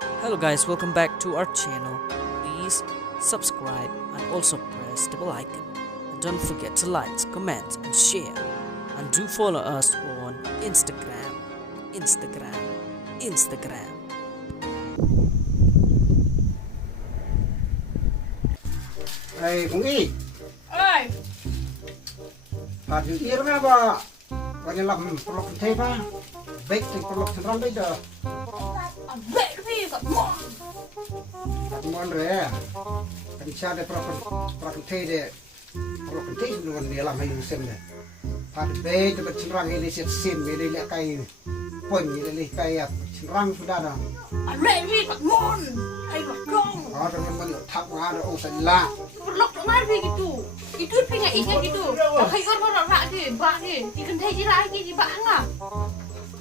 Hello guys, welcome back to our channel. Please subscribe and also press the bell icon. And don't forget to like, comment and share. And do follow us on Instagram. Hey, Bungi, Ơi, hạt gì đó ba, gọi là làm produk thế ba, bake thì produk sản phẩm bây giờ, vệ cái gì cả mỏ. hạt món rồi, hạt cha để produk thế để produk thế luôn để làm hay dùng xem này, hạt bake thì sản phẩm ini siap sim ini lihat kai, poin ini lihat kai sản phẩm sudah ada, Vệ cái gì cả mòn. Ay, bakong. orang yang thap ada oh salah, Perlok tak ngar gitu. Itu pinga ikan gitu. Kayak orang rak deh, bak deh. Ikan teh je lagi di bak hanga.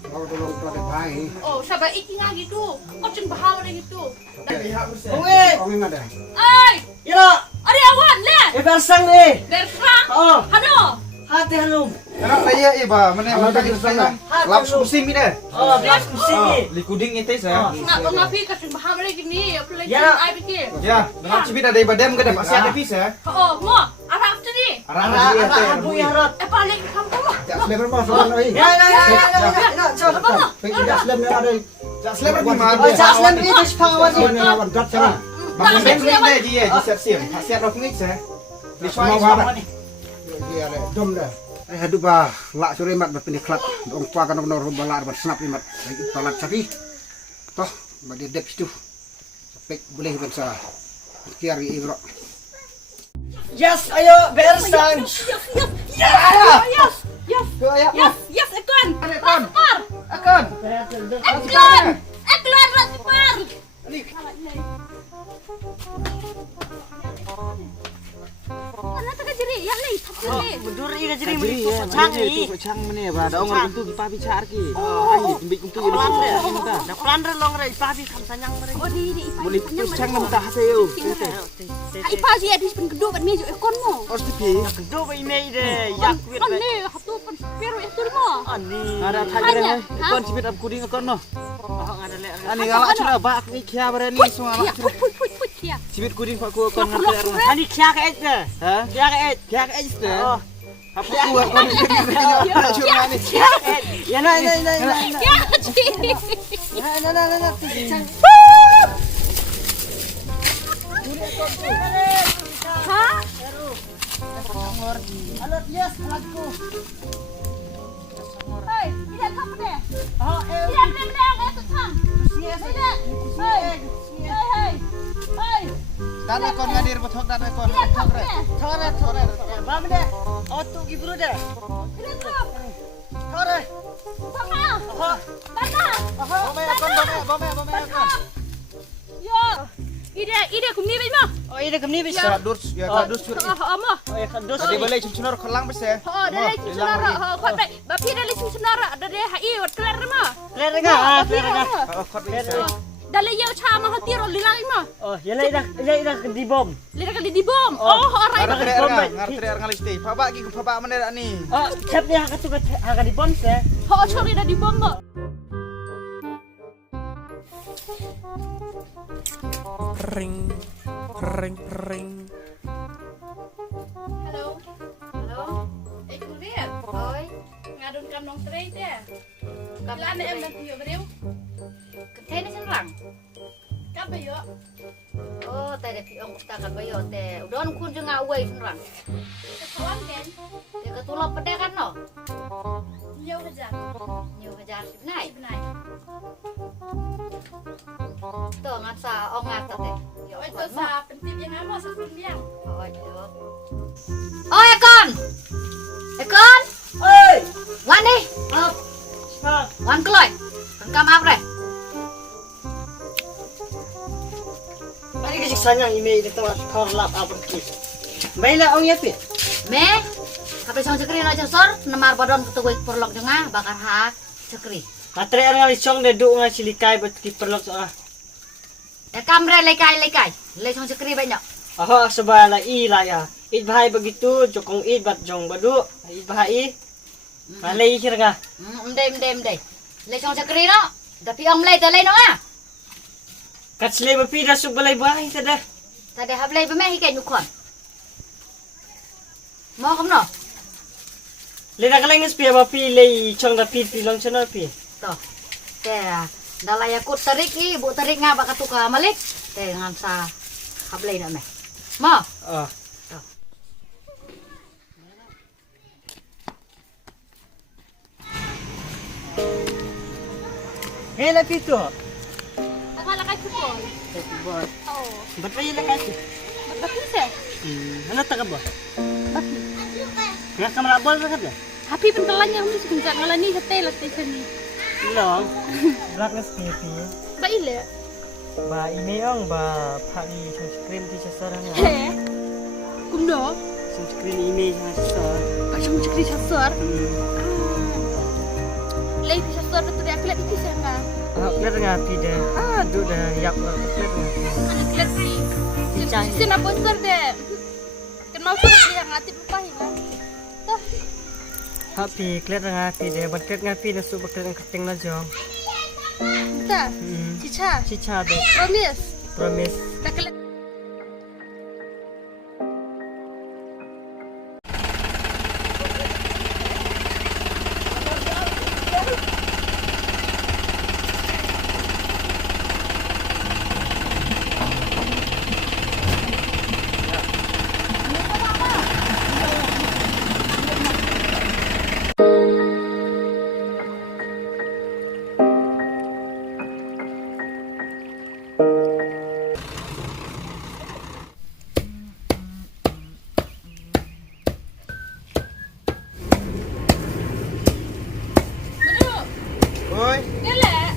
kalau tolong tu ada baik, Oh, sabar ikan gitu. Oh, cun bahau deh gitu. orang yang ada, Ay, Ya, ada awan le. bersang nih. Berserang. Oh, Hano. hati hanum. Enak saya iba, mana Kalau makan tak itu sana. sana. Laps musim ini. Oh, belas kusini. Likuding itu saya. Nak kau ngapi ka cun bahau deh gini. Ya, pelai Ya. ay pikir. Ya, dengan cibit ada iba dem kada masih ada pis ya. Oh, mo. Apa tu ni? Arah dia teh. Abu ya rot. Balik kamu. tak selera mah sudah lagi, Ya, coba. bake tak selera ada, Jak selebar di mana? Oh, jas lem itu sepangawan selera yang awan dat sana. Makan dem dia dia di sersim. Hasiat rofngik saya. Di Mau semua apa? ni. Dia ada dom dah. Hadu ba lak sore mat berpindah klat dong pa kan nor balar ber snap mat lagi talat sapi toh bagi dep situ sampai boleh bensa kiari ibro Yes, ayo bersang. Yes, ekon. Ekon. Rasipar. Akan. Ekon, rasipar. Mana tak jadi? Ya leh, tapi leh. Mundur iya jadi beri cang ni. Cang mana ba? Da ong untuk di papi char ki. Ai bimbik untuk jadi kita. Dah pelan long rai papi kam sanyang mereka. Oh di ipa. Boleh terus cang nam ta haseu. Hai ipa sih ada pen kedua ban meja ekon mo. Os di pi. Kedua ba email deh. Yak wit. Anne, hatu pen pero itu mo. Ani. Ada thai ni. Kon cibit ab kuding kon no. Oh, ada le. Ani galak cura bak ni kia berani semua Ya, galak cura. put ya. Cibit kuding pak ku kon ngerti arna. Ani kia ke et deh. Ha? Kia ke et. Kia ke is deh. Oh. Apa ku kon ngerti cura ni. Ya na. Ya, ci. Na. Ha? Alot yes lagu. Hei, tidak kamu deh. Oh, Tidak benar itu tam. Tidak. Hei. Dan kon ngadir betok dan kon. Tidak kamu deh. Thore. Bam deh. Oh tu gibru deh. Tidak kamu. Thore. Sama. Oh. Mana? Bome kon. Yo. Ide kumni bima. Oh, ini kemni bisa. Dus ya dus cura. Ama. Oh, ya kan dos. Tadi boleh cunor kelang bes ya. Oh, dari sunara. Kau baik. Bapi dari sunara. Dari hai wat kelar ma. Clear enggak? Clear enggak? Oh, kot bisa. Dari yau cha ma hatiro lilang ma. Oh, ya dah di bom. Lilang kali di bom. Oh, orang. Ngarti ngalisti. Papa ki ku papa mana ni. Oh, siap dia akan di bom sih. Oh, sorry dah di bom ma. Ring. Halo. Kuliah. Oi. Ngadun kam nong straight ya. Kapan em dan tiyo beriu? Thế nó sang lẳng. Kapan yo? Ô, tại để ông ta kan bayo te. Udon kun jeung away sang lẳng. Kawan kan? Te ketulap pede kan no. Yo hajar. Nhiều hajar sip nai. Benai. Tuh ngat sa ong ngat te. Yo Oi to sa pentip yang ama sa yang. Oh, yo. Oh, Ekon. Ekon. Oi. Wan đi. Stop. Wan keloy. Kan kam ap re. Mari kita sanyang email itu kau lap apa tu. Baiklah ong ya pi. Me. Kape song cekri no jasor nemar badon ketuwe perlok jengah bakar hak cekri. Matre orang licong de duk ngai silikai bet ki perlok soal. Kamre lekai. Le song cekri banyak. Oh, sebala i lah ya. Id bahai begitu, jokong id bat jong badu. Id bahai. Malay kira ka. Mde. Le song cekri no. Tapi om le te le no ah. Kat sile bapi dah suk balai bahi tada. Tadi hablay ba may hikay nukon. Mo kam no. Le nak lenges pi bapi le chong da pi long chana pi. To. Te dalaya ko tarik i bu tarik nga baka tuka malik. Te ngan sa hablay na me. Mo. Ah. Hey la pi tu. Akala ka kupon. Buat. Oh. Bat pa yela kasi. Bakit sa? Ano ta ka ba? Bakit? Nga ka malabol ra ka. Happy pentelannya mesti sebentar ngalani hotel at sini. Long. Black na pi. Ba ile? Ba ini ang ba pagi sunscreen ti sa sarang. He. Kumno? Sunscreen ini sa. Macam cekri sasar. Lei bisa sasar tu dia klet itu saya. Klet nga pi de. Du da yak klet nga. Ana klet ni. Cicah. Sina poster deh. Kenal sama dia ngatip lupa hilang. Tuh. Happy klet nga pi de. Bat klet nga pi na su baklet ang kating na jong. Entah. Cica. Cica de. Promise. Promise. Tak klet. Oi, Gelak.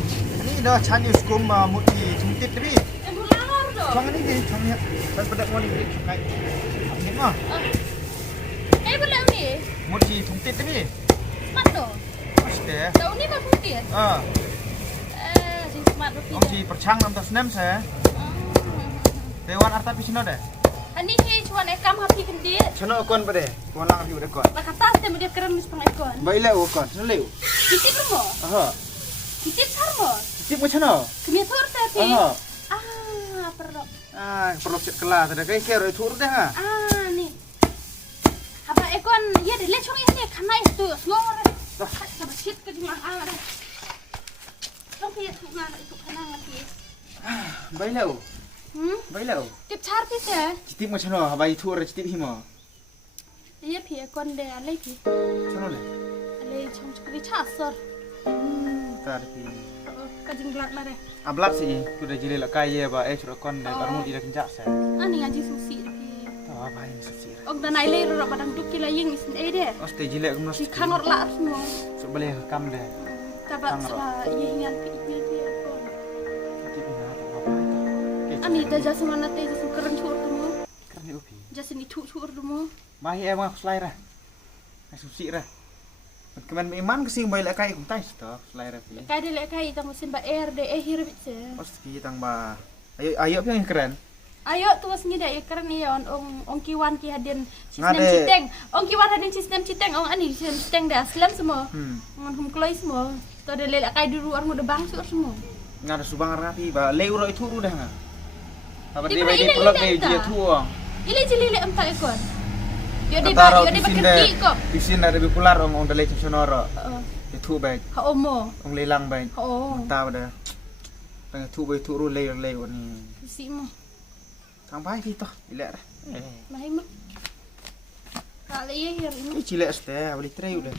ni dah Chinese kum muti jumtit tapi. Yang berlanggar tu. Cang ni dia, cangnya. Dan pada mau ni kai. Ni mah. Boleh ni. Muti jumtit tapi. Smart tu. Mesti. Tahu ni mah putih. Sing smart tu. Om si percang nam tas nem saya. Dewan arta pisino dah. Ani ni cuma ekam happy kendi. Sono kon pada. Kon lang api udah kon. Nak kata saya dia keren mis pengekon. Baiklah kon. Sono leu. Kitip mo. Aha. Kitip sarmo. Tip mo sono. Kemitur tapi. Aha. Perlu. Perlu cek kelas ada kai kero tur dah ha. Ni. Apa ekon ya de lecong ini kana itu ngor. Sama shit ke di mana. Tapi itu ngana itu kana ngati. Baiklah. Baiklah. Tip char pi se. Tip mo sono habai tur tip himo. Iya pi ekon de alai pi. Sono le. Alai chong chukri chasor. Tarpi. Kajing gelak na de. Ablak sih, sudah jeli lah kaya ba sudah kon dah baru tidak kencak saya. Ani ngaji susi pi. Oh, apa ini sesir. Og dan ai le ro badang duk kila ying isin e de. Oh, stay jeli aku Si mesti. kanor la semua. Sebelah kam deh. Tabat sa yingan pi pi ekon. Tip ni apa apa. Ani da jasu mana te jasu keren chur tumu. Keren ni upi. Jasu ni chur tumu. Mahi emang aku selai dah. Susi dah. Kemen iman kesing bayi lek kai kum tai stop selai dah pi. Kai de le kai ta mesin ba air de hirbit se. Oh, ski tang ba. Ayo yang keren. Ayo tuas ni de keren ni on ong kiwan ki hadin sistem Ngade. citeng. Ong kiwan hadin sistem citeng ong ani sistem citeng de aslam semua. Ngon hum kloi semua. To de le kai dulu orang udah bang sur semua. Ngada subang rapi ba leu ro itu ru dah nga. Apa Di dia mana bayi ini pelak lihat dia tak? dia tuang. Ile jeli le empat ekon. Yo de Kataro ba kerti kok. di sini ada bipolar ong dalai sonoro. Itu baik. Ha omo. Ong lelang baik. Oh. Tahu dah. Pengen tu bayi tu ru leu ni. Si mo. Sampai kita lihat dah. Mahim. Kali ye hir ini. Ini cilek ste, beli tray udah.